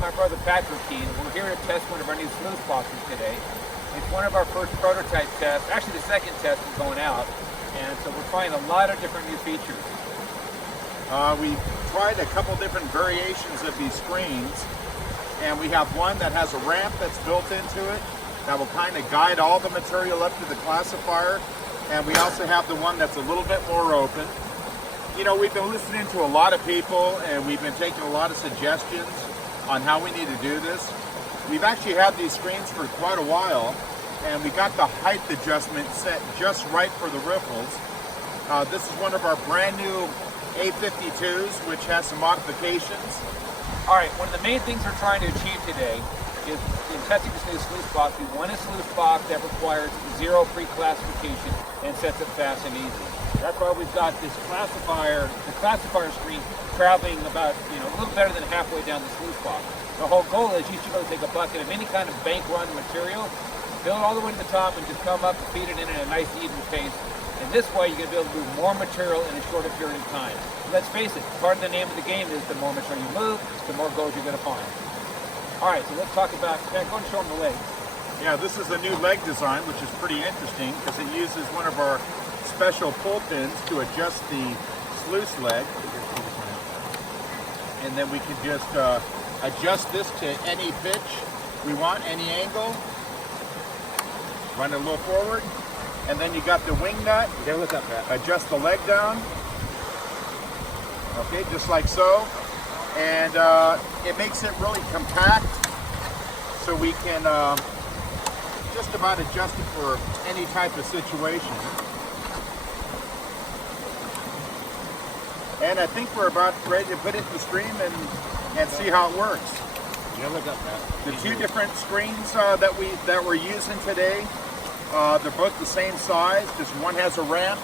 My brother Patrick Keene. We're here to test one of our new Sluice boxes today. It's one of our first prototype tests, actually the second test is going out, and so we're trying a lot of different new features. We tried a couple different variations of these screens, and we have one that has a ramp that's built into it that will kind of guide all the material up to the classifier, and we also have the one that's a little bit more open. You know, we've been listening to a lot of people, and we've been taking a lot of suggestions on how we need to do this. We've actually had these screens for quite a while, and we got the height adjustment set just right for the riffles. This is one of our brand new A52s, which has some modifications. All right, one of the main things we're trying to achieve today is, in testing this new Sluice box, we want a Sluice box that requires zero pre-classification and sets it fast and easy. That's why we've got this classifier, the classifier screen, traveling about, a little better than halfway down the Sluice box. The whole goal is you should be able to take a bucket of any kind of bank run material, fill it all the way to the top, and just come up and feed it in at a nice even pace. And this way you're going to be able to move more material in a shorter period of time. Let's face it, part of the name of the game is the more material you move, the more gold you're going to find. All right, so let's talk about, go and show them the legs. Yeah, this is a new leg design, which is pretty interesting because it uses one of our special pull pins to adjust the sluice leg. And then we can just adjust this to any pitch we want, any angle. Run it a little forward. And then you got the wing nut. Okay, look up that. Adjust the leg down. Okay, just like so. And it makes it really compact, so we can just about adjust it for any type of situation. And I think we're about ready to put it in the stream and see how it works. Yeah, look up that. The two different screens that we're using today, they're both the same size. Just one has a ramp,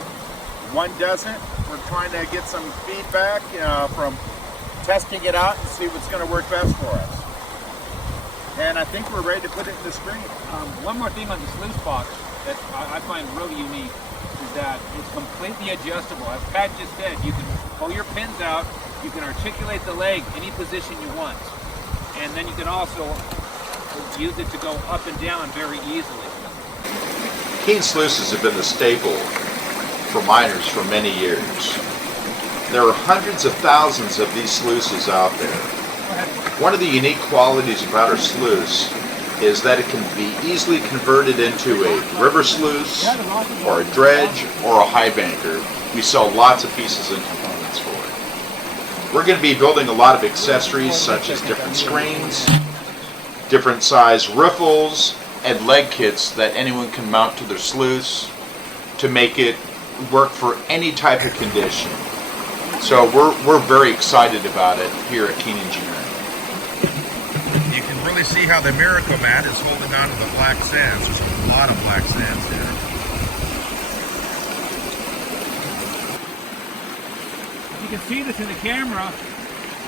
one doesn't. We're trying to get some feedback from testing it out and see what's going to work best for us. And I think we're ready to put it in the screen. One more thing on the Sluice box that I find really unique is that it's completely adjustable. As Pat just said, you can pull your pins out, you can articulate the leg any position you want, and then you can also use it to go up and down very easily. Keene sluices have been the staple for miners for many years. There are hundreds of thousands of these sluices out there. One of the unique qualities about our sluice is that it can be easily converted into a river sluice, or a dredge, or a high banker. We sell lots of pieces and components for it. We're going to be building a lot of accessories such as different screens, different size riffles, and leg kits that anyone can mount to their sluice to make it work for any type of condition. So we're very excited about it here at Keene Engineering. You can really see how the Miracle Mat is holding on to the black sands. There's a lot of black sands there. You can see this in the camera.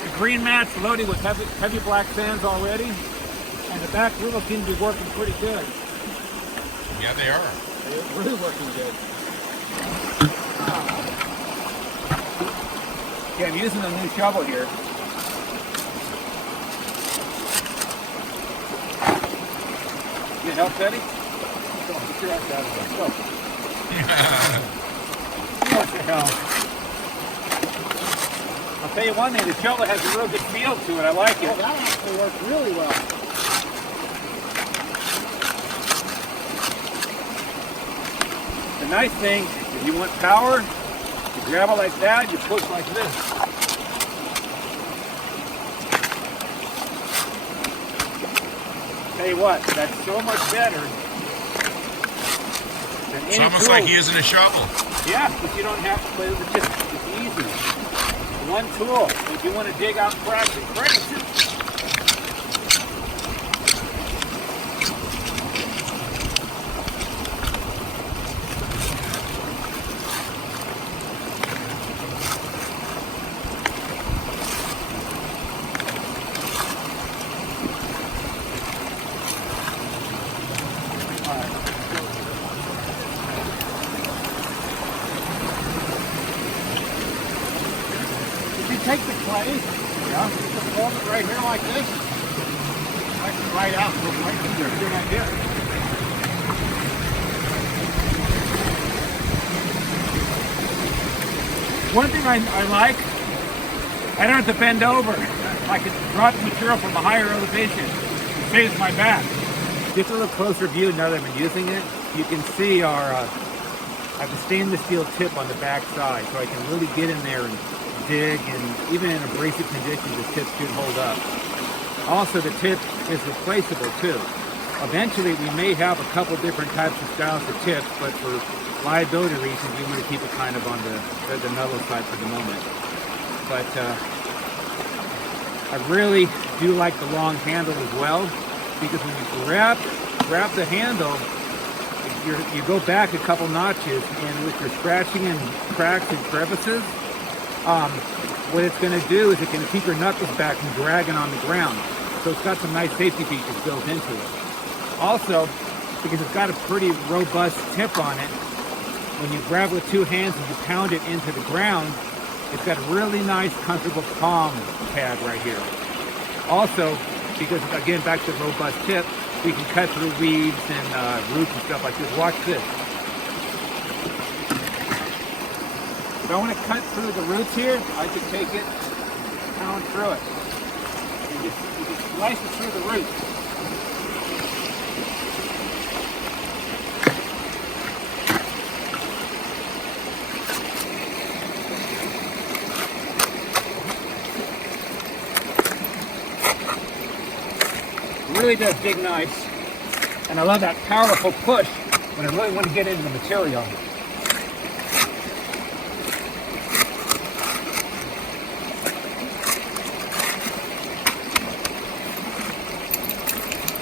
The green mat's loaded with heavy black sands already, and the back wheels seem to be working pretty good. Yeah, they are. They're really working good. Okay, I'm using a new shovel here. Need help, Teddy? What the hell? I'll tell you one thing, the shovel has a real good feel to it. I like it. Oh, that actually works really well. The nice thing, if you want power, you grab it like that, you push like this. Tell you what, that's so much better than any It's almost tool. like using a shovel. Yeah, but you don't have to play with it. It's easy. One tool. If you want to dig out cracks and crevices, take the clay, just hold it right here like this. slide out and go right through there. Good idea. One thing I like, I don't have to bend over. I can drop the material from a higher elevation. It saves my back. Just a little closer view now that I've been using it. You can see I have a stainless steel tip on the back side, so I can really get in there and dig, and even in abrasive conditions, the tip should hold up. Also, the tip is replaceable too. Eventually, we may have a couple different types of styles of tips, but for liability reasons, we want to keep it kind of on the mellow side for the moment. But I really do like the long handle as well, because when you grab the handle, you go back a couple notches, and with your scratching and cracks and crevices, what it's going to do is it can keep your knuckles back from dragging on the ground. So it's got some nice safety features built into it. Also, because it's got a pretty robust tip on it, when you grab with two hands and you pound it into the ground, it's got a really nice, comfortable palm pad right here. Also, because again, back to the robust tip, we can cut through weeds and roots and stuff like this. Watch this. If I want to cut through the roots here, I can take it, pound through it. You just slice it through the roots. It really does dig nice. And I love that powerful push when I really want to get into the material.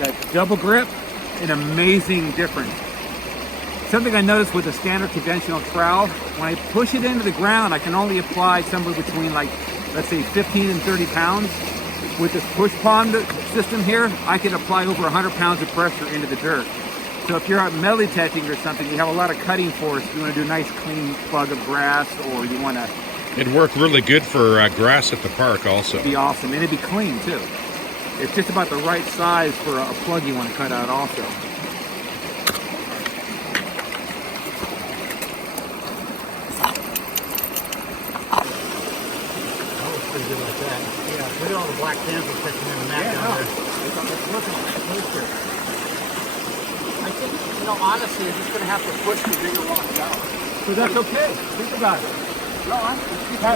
That double grip, an amazing difference. Something I noticed with a standard conventional trowel, when I push it into the ground, I can only apply somewhere between, like, let's say 15 and 30 pounds. With this push pond system here, I can apply over 100 pounds of pressure into the dirt. So if you're out melee touching or something, you have a lot of cutting force, you want to do a nice clean plug of grass, or you want to... It'd work really good for grass at the park also. It'd be awesome, and it'd be clean too. It's just about the right size for a plug you want to cut out also. Pretty good like that. Yeah, look at all the black sands we're catching in the mat down there. It's looking closer. I think, honestly, you're just going to have to push the bigger rocks out. So that's okay. Think about it. No, I'm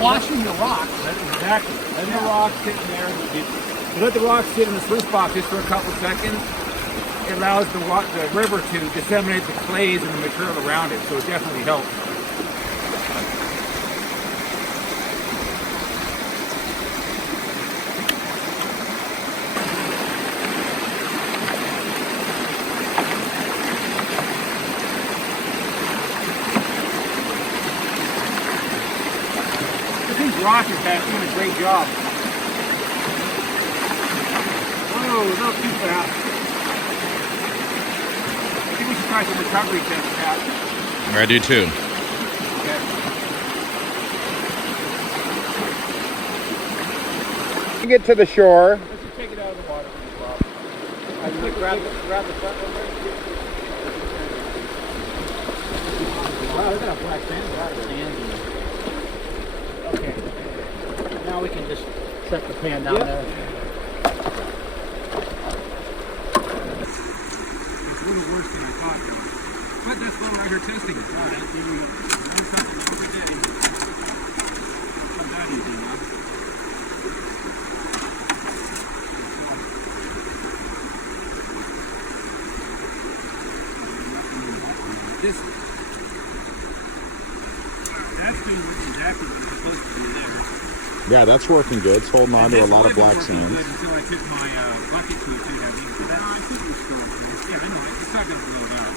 washing the rocks. Exactly. Let the rocks sit in there. You let the rocks sit in the sluice box just for a couple seconds. It allows the river to disseminate the clays and the material around it, so it definitely helps. Rock is doing a great job. Whoa, not too fast. I think we should try some recovery tests, Pat. I do too. Okay. Get to the shore. Let's just take it out of the water when you drop. I just grab the front one there. Wow, look at that black sand. Okay. Now we can just set the pan down there. It's really worse than I thought. But that's what we're out here testing it. Learn something every day. It's not that easy, man. That's doing exactly what it's supposed to do there. Yeah, that's working good. It's holding on to a lot of black sands. sands. Until I took my bucket to it too heavy. So that, I think it's still, yeah, I know, it's not going to blow it out.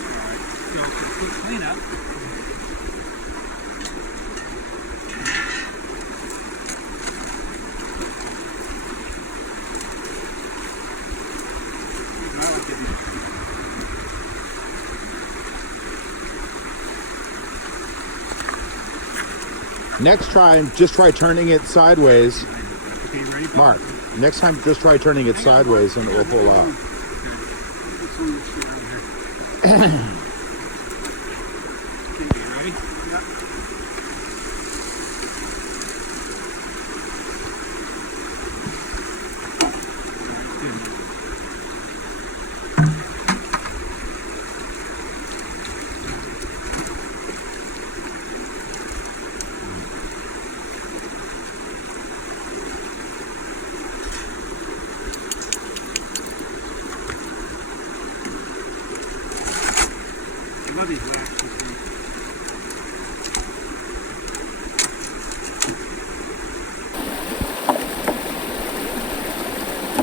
Alright, so for a quick cleanup, Next try, just try turning it sideways. okay, you ready? Mark. Next time, just try turning it sideways and it will pull out.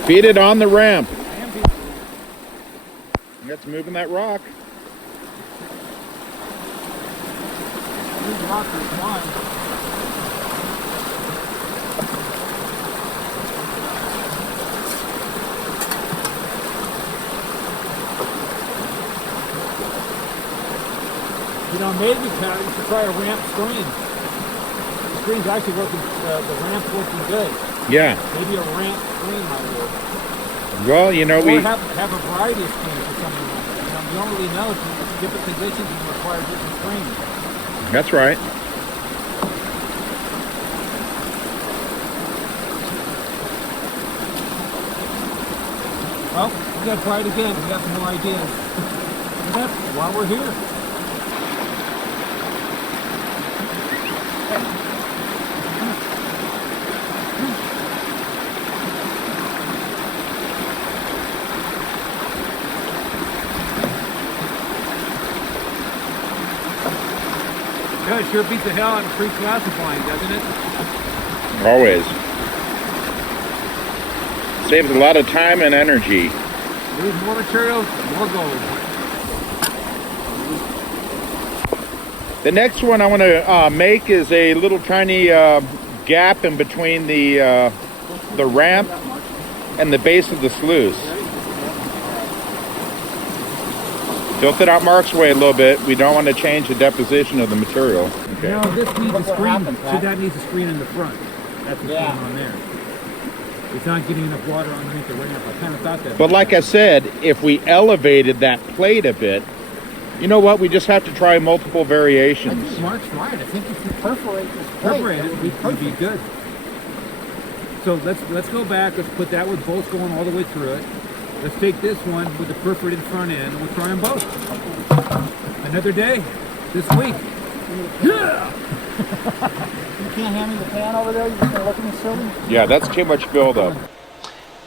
Feed it on the ramp. That's moving that rock. These rocks are flying. You know, maybe you should try a ramp screen. The screen's actually working, the ramp's working good. Yeah. Maybe a ramp screen might work. Well, you know, Or we have a variety of screens or something like that. You don't really know if different conditions and require different screens. That's right. Well, we gotta try it again. We got some more ideas. And that's why we're here. Yeah, it sure beats the hell out of pre-classifying, doesn't it? Always. Saves a lot of time and energy. Lose more material, more gold. The next one I want to make is a little tiny gap in between the ramp and the base of the sluice. Tilt it out Mark's way a little bit. We don't want to change the deposition of the material. Okay. No, this needs a screen. So that needs a screen in the front. That's what's going on there. It's not getting enough water underneath the ramp. I kind of thought that. But like I said, if we elevated that plate a bit, you know what? We just have to try multiple I variations. think Mark's right. I think if you perforate this plate, it would be good. So let's go back. Let's put that with bolts going all the way through it. Let's take this one with the perforated front end, and we'll try them both. Another day, this week. Yeah! You can't hand me the pan over there? You're just going to look at me silly? Yeah, that's too much buildup.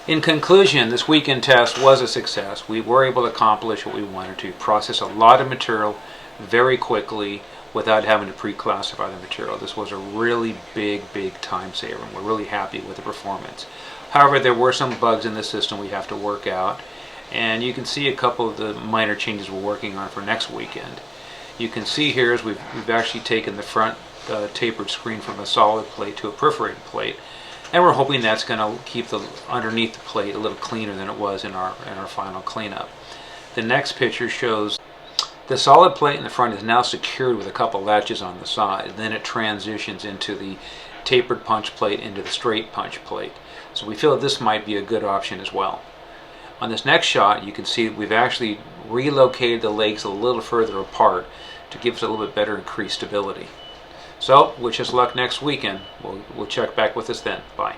In conclusion, this weekend test was a success. We were able to accomplish what we wanted to, process a lot of material very quickly without having to pre-classify the material. This was a really big time saver, and we're really happy with the performance. However, there were some bugs in the system we have to work out, and you can see a couple of the minor changes we're working on for next weekend. You can see here is we've actually taken the front tapered screen from a solid plate to a perforated plate, and we're hoping that's going to keep the underneath the plate a little cleaner than it was in our final cleanup. The next picture shows the solid plate in the front is now secured with a couple latches on the side. Then it transitions into the tapered punch plate into the straight punch plate. So we feel that this might be a good option as well. On this next shot, you can see we've actually relocated the legs a little further apart to give us a little bit better increased stability. So, wish us luck next weekend. We'll check back with us then. Bye.